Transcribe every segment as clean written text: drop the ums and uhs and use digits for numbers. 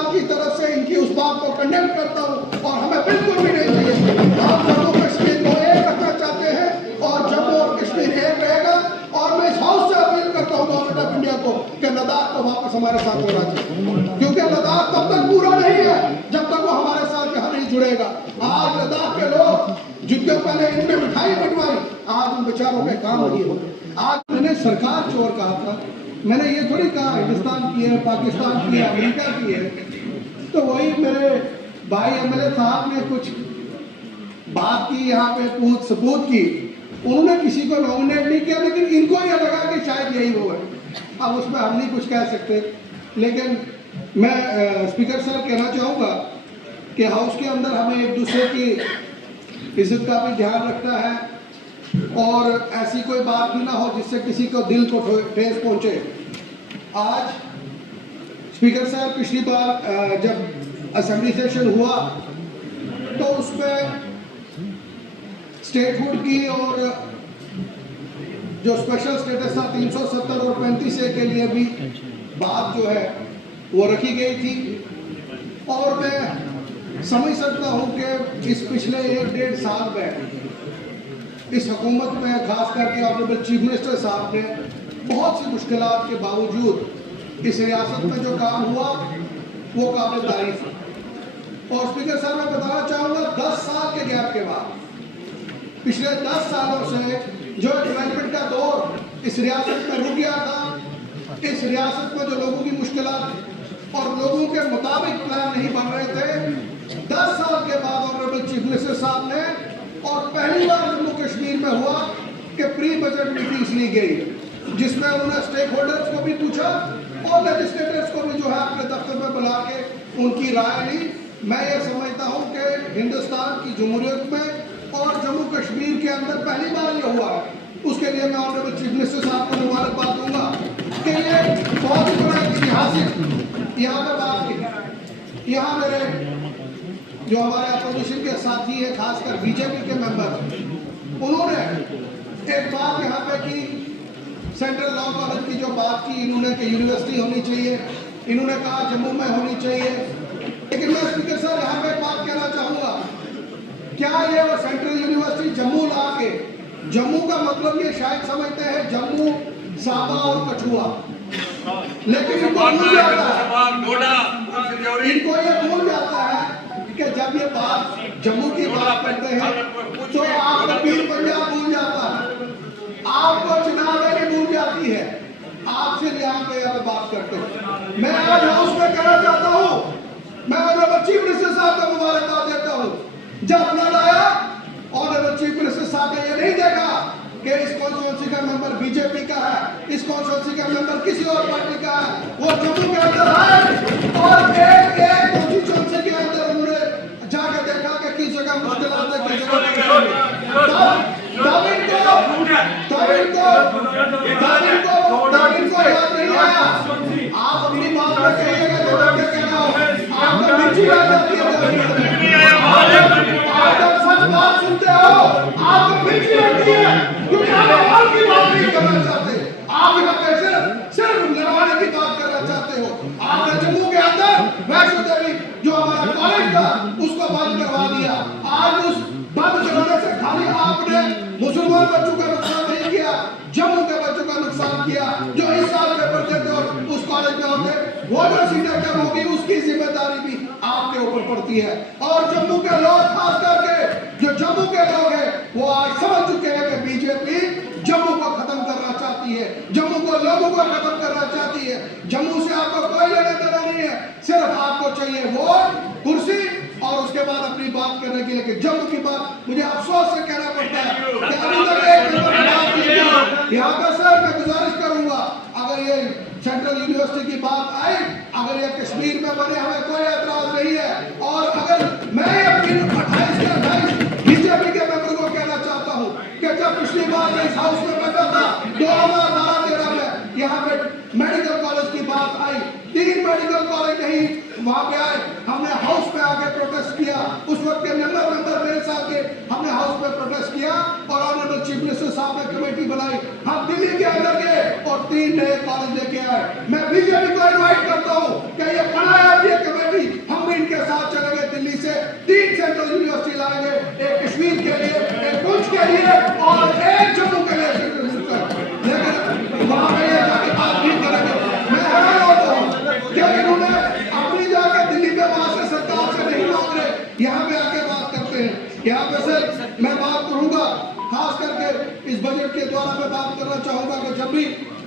साहब की तरफ से इनकी उस बात को कंडेम करता हूँ और हमें बिल्कुल भी नहीं चाहिए। आप जम्मू कश्मीर को एक रखना चाहते हैं और जम्मू और कश्मीर एक रहेगा। और मैं इस हाउस से अपील करता हूँ गवर्नमेंट ऑफ इंडिया को कि लद्दाख को वापस हमारे साथ होना चाहिए, क्योंकि लद्दाख तब तक पूरा नहीं है जब तक वो हमारे साथ यहाँ नहीं जुड़ेगा। आज लद्दाख के लोग जिनके पहले इनमें मिठाई बिठवाई, आज उन बेचारों के काम नहीं हो। आज मैंने सरकार चोर कहा था, मैंने ये थोड़ी कहा हिंदुस्तान की है, पाकिस्तान की है, अमेरिका की है। तो वही मेरे भाई एमएलए साहब ने कुछ बात की, यहाँ पे पूछ सबूत की, उन्होंने किसी को नॉमिनेट नहीं किया, लेकिन इनको यह लगा कि शायद यही वो है। अब उसमें हम नहीं कुछ कह सकते, लेकिन मैं स्पीकर साहब कहना चाहूँगा कि हाउस के अंदर हमें एक दूसरे की इज्जत का भी ध्यान रखना है और ऐसी कोई बात भी ना हो जिससे किसी को दिल को ठेस पहुंचे। आज स्पीकर साहब पिछली बार जब असेंबली सेशन हुआ तो उसमें स्टेटहुड की और जो स्पेशल स्टेटस था 370 और 35A के लिए भी बात जो है वो रखी गई थी। और मैं समझ सकता हूं कि इस पिछले 1-1.5 साल में इस हुकूमत में खास करके ऑनरेबल चीफ मिनिस्टर साहब ने बहुत सी मुश्किलात के बावजूद इस रियासत में जो काम हुआ वो काबिल तारीफ है। और स्पीकर साहब मैं बताना चाहूँगा 10 साल के गैप के बाद पिछले 10 सालों से जो डेवलपमेंट का दौर इस रियासत में रुक गया था, इस रियासत में जो लोगों की मुश्किलात और लोगों के मुताबिक प्लान नहीं बन रहे थे, 10 साल के बाद ऑनरेबल चीफ मिनिस्टर साहब ने और पहली बार जम्मू कश्मीर में हुआ कि प्री बजट मीटिंग्स ली गई जिसमें उन्होंने स्टेक होल्डर्स को भी पूछा और लेजिस्लेटर्स को भी जो है अपने दफ्तर में बुला के उनकी राय ली। मैं ये समझता हूँ कि हिंदुस्तान की जमहूरियत में और जम्मू कश्मीर के अंदर पहली बार ये हुआ है। उसके लिए मैं ऑनरेबल चीफ मिनिस्टर साहब को मुबारकबाद दूंगा कि ये बहुत बड़ा ऐतिहासिक यहाँ पर बात की। यहाँ मेरे जो हमारे अपोजिशन के साथी है खासकर बीजेपी के मेंबर, उन्होंने एक बात यहाँ पे की, सेंट्रल लॉ कॉलेज की जो बात की इन्होंने कि यूनिवर्सिटी होनी चाहिए, इन्होंने कहा जम्मू में होनी चाहिए। लेकिन मैं स्पीकर साहब यहाँ पे एक बात कहना चाहूँगा, क्या ये वो सेंट्रल यूनिवर्सिटी जम्मू ला के, जम्मू का मतलब ये शायद समझते हैं जम्मू, साबा और कठुआ, लेकिन इनको भूल जाता है, इनको ये भूल जाता है कि जब ये बात जम्मू की बात करते हैं तो आपको पीर पंजाब भूल जाता है, आपको चुनाव में भूल जाती है, आपसे यहाँ पे बात करते हैं। मैं आज हाउस में कहना चाहता हूँ, मैं ऑनरेबल चीफ मिनिस्टर साहब को मुबारकबाद देता हूँ। जब फ्लड आया ऑनरेबल चीफ मिनिस्टर साहब ने ये नहीं देखा कि इस कॉन्स्टिट्यूंसी का मेंबर बीजेपी का है, इस कॉन्स्टिट्यूंसी का मेंबर किसी और पार्टी का है। वो जम्मू के अंदर आए और एक कॉन्स्टिट्यूंसी के अंदर उन्होंने जाकर देखा कि किस जगह मुश्किलात है, किस जगह को याद नहीं आया। आप अपनी बात में कहिएगा तो कहना आपका मिर्ची आ जाती है, आप सच बात सुनते हो आपको मिर्ची लगती है, क्योंकि आप और की बात नहीं करना चाहते, आप यहाँ पे सिर्फ लड़वाने की बात करना चाहते हो। आपने जम्मू के अंदर वैष्णो देवी जो हमारा कॉलेज था उसको बंद करवा दिया। आज उस बंद करवाने से खाली आपने मुसलमान बच्चों का नुकसान नहीं किया, जम्मू के बच्चों का नुकसान किया जो इस साल पेपर देते और उस कॉलेज में होते, वो जो सीटें कम होगी उसकी जिम्मेदारी भी आपके ऊपर पड़ती है। और जम्मू के लोग खास करके जो जम्मू के लोग हैं वो आज समझ चुके हैं कि बीजेपी जम्मू को खत्म करना चाहती है, जम्मू को लोगों को खत्म करना चाहती है। जम्मू से आपको कोई लेना देना नहीं है, सिर्फ आपको चाहिए वोट, कुर्सी और उसके बाद अपनी बात करने के लिए। जम्मू की बात मुझे अफसोस से कहना पड़ता है कि अभी तक एक नंबर बात की गई। यहाँ पर सर मैं गुजारिश करूंगा, अगर ये सेंट्रल यूनिवर्सिटी की बात आई, अगर ये कश्मीर में बने हमें कोई एतराज नहीं है। और अगर मैं अपनी 28 के 28 बीजेपी के मेंबर को कहना चाहता हूँ कि जब पिछली बार मैं इस हाउस में बैठा था 2012-13 में यहाँ पे मेडिकल कॉलेज की बात आई, 3 मेडिकल कॉलेज नहीं वहाँ पे आए, हमने हाउस में आके प्रोटेस्ट किया। उस वक्त के मेंबर मेरे साथ के हमने हाउस में प्रोटेस्ट किया और ऑनरेबल चीफ मिनिस्टर साहब ने कमेटी बनाई, हम दिल्ली के अंदर गए और 3 नए कॉलेज लेके आए। मैं बीजेपी को इनवाइट करता हूँ कि ये बनाया कमेटी द्वारा मैं बात करना चाहूँगा कि जब भी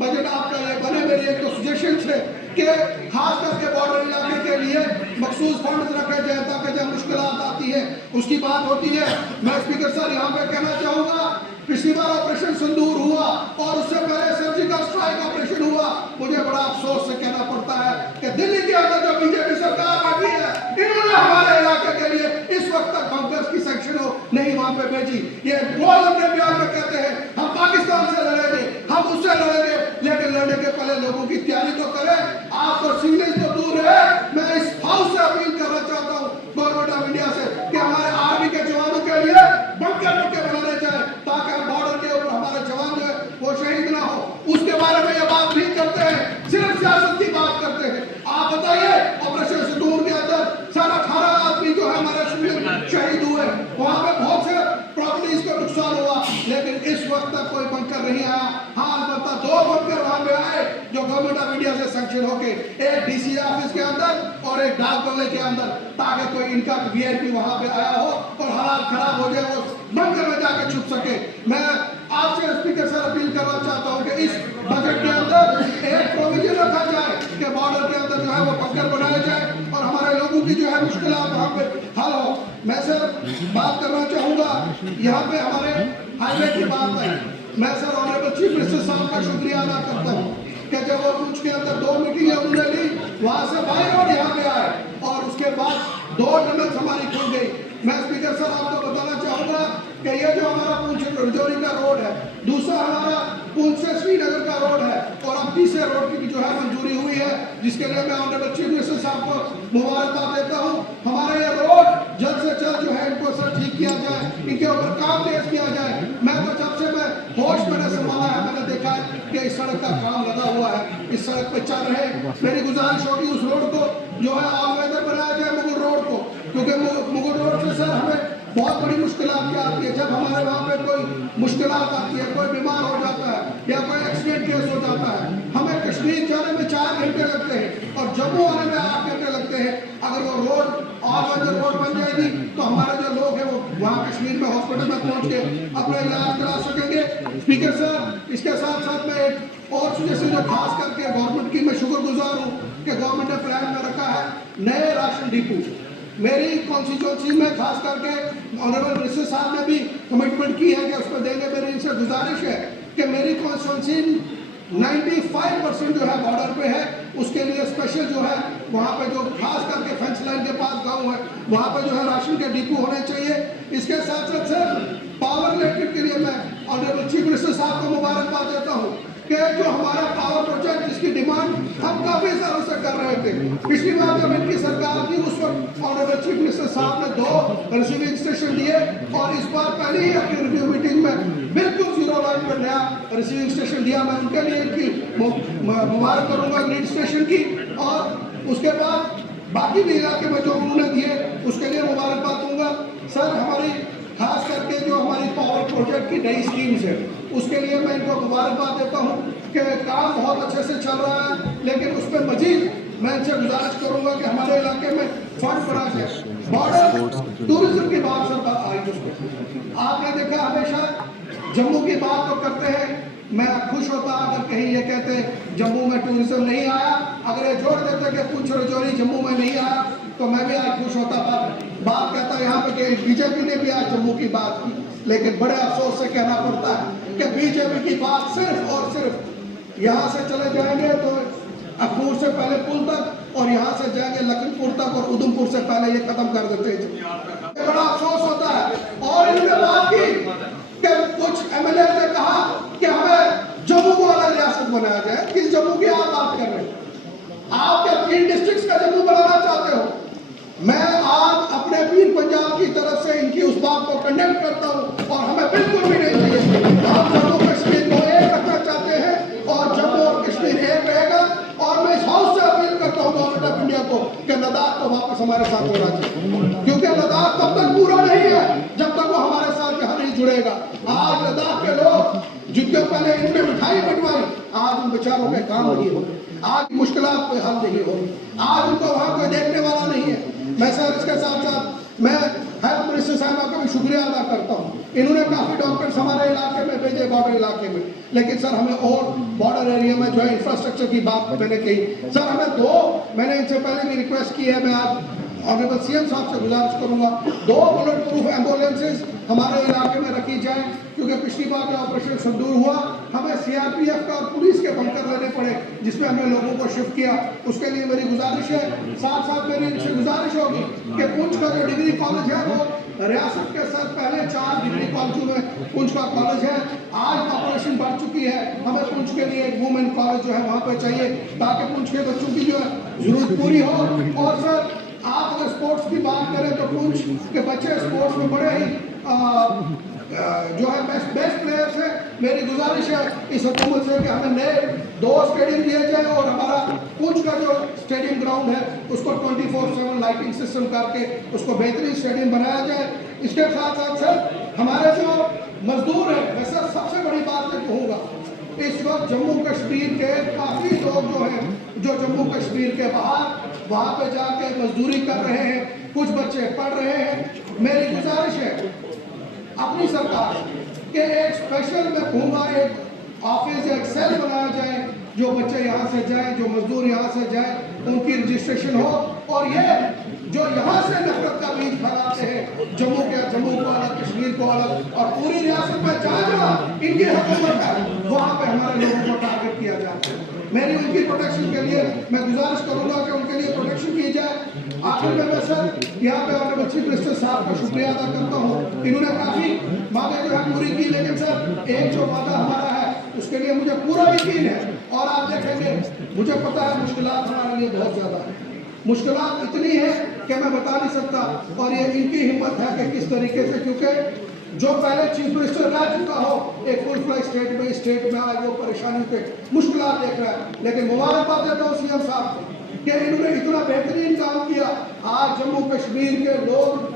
बजट आपका ये बने, मेरी एक तो सजेशन है कि खास करके बॉर्डर इलाके के लिए मखसूस फंड रखे जाए ताकि जब मुश्किल आती है उसकी बात होती है। मैं स्पीकर सर यहाँ पे कहना चाहूँगा, पिछली बार ऑपरेशन सिंदूर हुआ और उससे पहले सर्जिकल स्ट्राइक ऑपरेशन हुआ। मुझे बड़ा अफसोस से कहना पड़ता है कि दिल्ली के अंदर जो बीजेपी सरकार बैठी है, इन्होंने हमारे इलाके के लिए इस वक्त तक बंकर्स की सेक्शन नहीं वहां पे भेजी। ये रोज अपने बयान में कहते हैं हम पाकिस्तान से लड़ेंगे, हम उससे लड़ेंगे, लेकिन लड़ने के पहले लोगों की तैयारी तो करें। आप तो सीने तो दूर है। मैं इस हाउस से अपील करना चाहता हूँ गवर्नमेंट ऑफ इंडिया से कि हमारे आर्मी के जवानों के लिए बंकर बनाने जाए ताकि बॉर्डर के ऊपर हमारे जवान जो है वो शहीद ना हो। उसके बारे में ये बात नहीं करते हैं, सिर्फ सियासत की बात करते हैं। आप बताइए ऑपरेशन सिंदूर के अंदर 18 आदमी जो है हमारे शहीद हुए, वहां पे बहुत से प्रॉपर्टीज को नुकसान हुआ, लेकिन इस वक्त तक कोई बंकर नहीं आया। हाँ अलबत्ता 2 बंकर वहां पे आए जो गवर्नमेंट ऑफ इंडिया से सैंक्शन होके, एक डीसी ऑफिस के अंदर और एक डाक बंगले के अंदर, ताकि कोई इनका वीआईपी वहां पे आया हो और हालात खराब हो जाए, वो बंकर में जाके छुप सके। मैं आपसे स्पीकर सर अपील करना चाहता हूं कि इस बजट के अंदर एक प्रोविजन रखा जाए कि बॉर्डर के अंदर जो है वो बंकर बनाया जाए और हमारे लोगों की जो है मुश्किलात वहां पे हल हो। मैं सर बात करना चाहूंगा, यहाँ पे हमारे हाईवे की बात है। मैं सर ऑनरेबल चीफ मिनिस्टर साहब का शुक्रिया अदा करता हूँ कि जब वो कुछ के अंदर 2 मीटिंग उन्होंने ली, वहां से बाई रोड यहाँ पे आए और उसके बाद 2 टनल हमारी खुल गई। मैं स्पीकर सर आपको बताना चाहूंगा कि ये जो हमारा पुंछ रजौरी का रोड है, दूसरा हमारा पुंछ से श्रीनगर का रोड है और अब तीसरे रोड की भी जो है मंजूरी हुई है, जिसके लिए मैं ऑनरेबल चीफ मिनिस्टर साहब को मुबारकबाद देता हूँ। हमारे ये रोड जल्द से जल्द जो है इनको सर ठीक किया जाए, इनके ऊपर काम तेज किया जाए। मैं तो जब से मैं होश मैंने संभाला है, मैंने देखा है कि इस सड़क का काम लगा हुआ है, इस सड़क पे चल रहे। मेरी गुजारिश होगी उस रोड को जो है ऑल वेदर बनाया जाए, मुगल रोड को, क्योंकि मुगल रोड से सर हमें बहुत बड़ी मुश्किलात क्या आती है। जब हमारे वहाँ पे कोई मुश्किलात आती है, कोई बीमार हो जाता है या कोई एक्सीडेंट केस हो जाता है, हमें कश्मीर जाने में 4 घंटे लगते हैं और जम्मू आने में 8 घंटे लगते हैं। अगर वो रोड ऑल वेदर रोड बन जाएगी तो हमारे जो लोग हैं वो वहाँ कश्मीर में हॉस्पिटल में पहुँच के अपना इलाज करा सकेंगे। स्पीकर सर इसके साथ साथ मैं एक और सजेशन जो खास करके गवर्नमेंट की मैं शुक्रगुजार हूँ कि गवर्नमेंट ने प्लान में रखा है नए राशन डिपो। मेरी कॉन्स्टिट्यूंसी में खास करके ऑनरेबल मिनिस्टर साहब ने भी कमिटमेंट की है कि उसको देंगे। मेरी इनसे गुजारिश है कि मेरी कॉन्स्टिट्यूंसी 95% जो है बॉर्डर पे है, उसके लिए स्पेशल जो है वहाँ पे जो खास करके फेंस लाइन के पास गांव है वहाँ पे जो है राशन के डिपो होने चाहिए। इसके साथ साथ सर पावर इलेक्ट्रिक के लिए मैं ऑनरेबल चीफ मिनिस्टर साहब को मुबारकबाद देता हूँ कि जो हमारा पावर प्रोजेक्ट जिसकी डिमांड हम काफी सालों से कर रहे थे, पिछली बार जब इनकी सरकार थी उस वक्त ऑनरेबल चीफ मिनिस्टर साहब ने 2 रिसीविंग स्टेशन दिए और इस बार पहले ही अपनी रिव्यू मीटिंग में बिल्कुल 0 लाइन पर नया रिसीविंग स्टेशन दिया। मैं उनके लिए इनकी मुबारक करूंगा ग्रिड स्टेशन की, और उसके बाद बाकी भी इलाके में जो उन्होंने दिए उसके लिए मुबारकबाद दूंगा। सर हमारी खास करके जो हमारी पावर प्रोजेक्ट की नई स्कीम्स है उसके लिए मैं इनको मुबारकबाद देता हूँ कि काम बहुत अच्छे से चल रहा है, लेकिन उस पर मजीद मैं इनसे गुजारिश करूँगा कि हमारे इलाके में फंड बढ़ा जाए। बॉर्डर टूरिज्म की बात सर आई उसको आपने देखा, हमेशा जम्मू की बात तो करते हैं। मैं खुश होता अगर कहीं ये कहते जम्मू में टूरिज्म नहीं आया, अगर ये जोड़ देते कि पुंछ रजौरी जम्मू में नहीं आया तो मैं भी आज खुश होता। बात कहता यहाँ पे कि बीजेपी ने भी आज जम्मू की बात की, लेकिन बड़े अफसोस से कहना पड़ता है कि बीजेपी की बात सिर्फ और सिर्फ यहाँ से चले जाएंगे तो अखनूर से पहले पुल तक और यहाँ से जाएंगे लखनपुर तक और उधमपुर से पहले ये खत्म कर देते हैं। बड़ा अफसोस होता है। और इन्होंने बात की कि कुछ एमएलए ने कहा कि हमें जम्मू को अलग रियासत बनाया जाए। किस जम्मू की आप बात कर रहे हैं? आप क्या 3 डिस्ट्रिक्ट्स का जम्मू बनाना चाहते हो? मैं आज अपने पीर पंजाब की तरफ से इनकी उस बात को कंडेम करता हूं और हमें बिल्कुल भी नहीं चाहिए। आप जम्मू कश्मीर को एक रखना चाहते हैं और जम्मू और कश्मीर एक रहेगा। और मैं इस हाउस से अपील करता हूँ गवर्नमेंट ऑफ इंडिया को कि लद्दाख को वापस हमारे साथ होना चाहिए, क्योंकि लद्दाख तब तक पूरा नहीं है जब तक वो हमारे साथ यहाँ नहीं जुड़ेगा। आज लद्दाख के लोग जिनके पहले इनमें मिठाई बंटवाई, आज उन बेचारों के काम नहीं हो, आज मुश्किलात पे हल नहीं हो, आज उनको वहाँ कोई देखने वाला नहीं है। मैं सर इसके साथ साथ मैं हेल्थ मिनिस्टर साहब का भी शुक्रिया अदा करता हूँ। इन्होंने काफ़ी डॉक्टर्स हमारे इलाके में भेजे, बॉर्डर इलाके में, लेकिन सर हमें और बॉर्डर एरिया में जो है इंफ्रास्ट्रक्चर की बात मैंने कही। सर हमें मैंने इनसे पहले भी रिक्वेस्ट की है, मैं आज ऑनरेबल सीएम साहब से गुजारिश करूंगा 2 बुलेट प्रूफ एम्बुलेंसेज हमारे इलाके में रखी जाए, क्योंकि पिछली बार जो ऑपरेशन सिंदूर हुआ हमें सीआरपीएफ का और पुलिस के बंकर लेने पड़े, जिसमें हमने लोगों को शिफ्ट किया। उसके लिए मेरी गुजारिश है, साथ साथ मेरी इनसे गुजारिश होगी कि पुंछ का जो डिग्री कॉलेज है वो रियासत के साथ पहले 4 डिग्री कॉलेजों में पुंछ का कॉलेज है। आज पॉपुलेशन बढ़ चुकी है, हमें पुंछ के लिए एक वुमेन कॉलेज जो है वहाँ पर चाहिए, ताकि पुंछ के बच्चों की जो है जरूरत पूरी हो। और सर आप अगर स्पोर्ट्स की बात करें तो पुंछ के बच्चे स्पोर्ट्स में बड़े ही जो है बेस्ट प्लेयर्स हैं। मेरी गुजारिश है इस हुकूमत से कि हमें नए 2 स्टेडियम दिए जाए और हमारा पुंछ का जो स्टेडियम ग्राउंड है उसको 24/7 लाइटिंग सिस्टम करके उसको बेहतरीन स्टेडियम बनाया जाए। इसके साथ साथ सर हमारे जो मजदूर हैं, वैसे सबसे बड़ी बात मैं कहूँगा, इस वक्त जम्मू कश्मीर के काफ़ी लोग जो हैं जो जम्मू कश्मीर के बाहर वहाँ पे जाके मजदूरी कर रहे हैं, कुछ बच्चे पढ़ रहे हैं। मेरी गुजारिश है अपनी सरकार के एक स्पेशल मैं कहूँगा एक ऑफिस एक सेल बनाया जाए, जो बच्चे यहाँ से जाएं, जो मजदूर यहाँ से जाएं, उनकी रजिस्ट्रेशन हो। और ये जो यहाँ से नफरत का बीज फैलाते हैं जम्मू को अलग, कश्मीर को अलग, और पूरी रियासत में जहाँ इनकी हुकूमत है वहाँ पे हमारे लोगों को टारगेट किया जाता है। मेरी उनकी प्रोटेक्शन के लिए मैं गुजारिश करूंगा कि उनके लिए प्रोटेक्शन की जाए। आखिर में मैं सर यहाँ पे ऑनरेबल चीफ मिनिस्टर साहब का शुक्रिया अदा करता हूँ, इन्होंने काफ़ी मांगे जो है पूरी की, लेकिन सर एक जो वादा हमारा है उसके लिए मुझे पूरा यकीन है। और आप देखेंगे, मुझे पता है मुश्किलात हमारे लिए बहुत ज़्यादा है, मुश्किलात इतनी है कि मैं बता नहीं सकता। और ये इनकी हिम्मत है कि किस तरीके से, क्योंकि जो पहले चीफ मिनिस्टर रह चुका हो एक फुल फ्लैग स्टेट में आज वो परेशानी पे मुश्किलात देख रहा है। लेकिन मुबारकबाद देता हूँ सीएम साहब को कि इन्होंने इतना बेहतरीन काम किया। आज जम्मू कश्मीर के लोग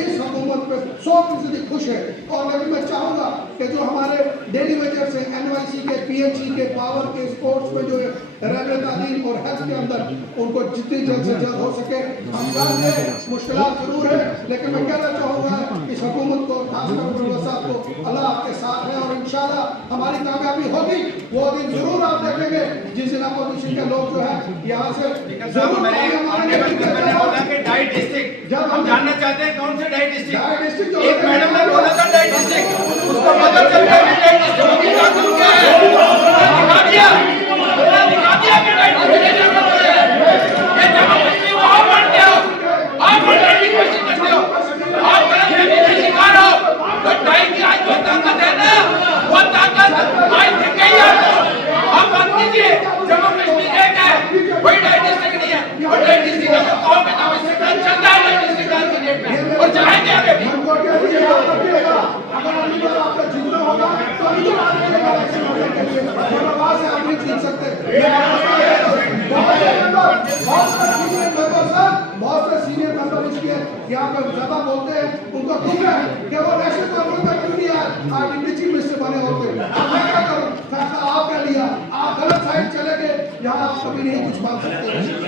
इस हुकूमत पे 100% खुश है। और लेकिन मैं चाहूँगा कि जो हमारे डेली वेजर्स हैं, एनवाईसी के, पीएचई के, पावर के, स्पोर्ट्स में जो है रेलवे तालीम और हेल्थ के अंदर, उनको जितनी जल्द से जल्द हो सके हम करेंगे। मुश्किलात जरूर है, लेकिन मैं कहना चाहूँगा इस हुकूमत को, खासकर साहब को, अल्लाह आपके साथ है और इंशाल्लाह हमारी कामयाबी होगी। वो दिन जरूर आप देखेंगे जिस दिन अपोजिशन के लोग जो है यहाँ से जब हम जानना चाहते हैं कौन से डाइट डिस्ट्रिक्ट, एक मैडम ने बोला था डाइट डिस्ट्रिक्ट, उसको पता चल गया कि डाइट डिस्ट्रिक्ट की कानून क्या है, दिखा दिया कि डाइट डिस्ट्रिक्ट है। ये जब अपनी वहां बढ़ते हो, आप बढ़ने की कोशिश करते हो, आप गलत तरीके से सिखा रहे हो, तो डाइट की आज जो ताकत है ना, वो ताकत आज दिख गई है आपको। आप बात कीजिए, जम्मू कश्मीर एक है, कोई डाइट डिस्ट्रिक्ट नहीं है, और डाइट डिस्ट्रिक्ट का जो काम है ना, इससे चल रहा है डाइट डिस्ट्रिक्ट आज के डेट में, और चलाएंगे आगे भी। बहुत से सीनियर मेंबर इसके यहाँ पे ज्यादा बोलते हैं, उनको दुख है कि वो नेशनल कॉन्फ्रेंस में क्यों नहीं आए, आज डिप्टी चीफ मिनिस्टर बने होते। अब मैं क्या करूँ, फैसला आपने लिया, आप गलत साइड चले गए, यहाँ आप कभी नहीं कुछ मान सकते।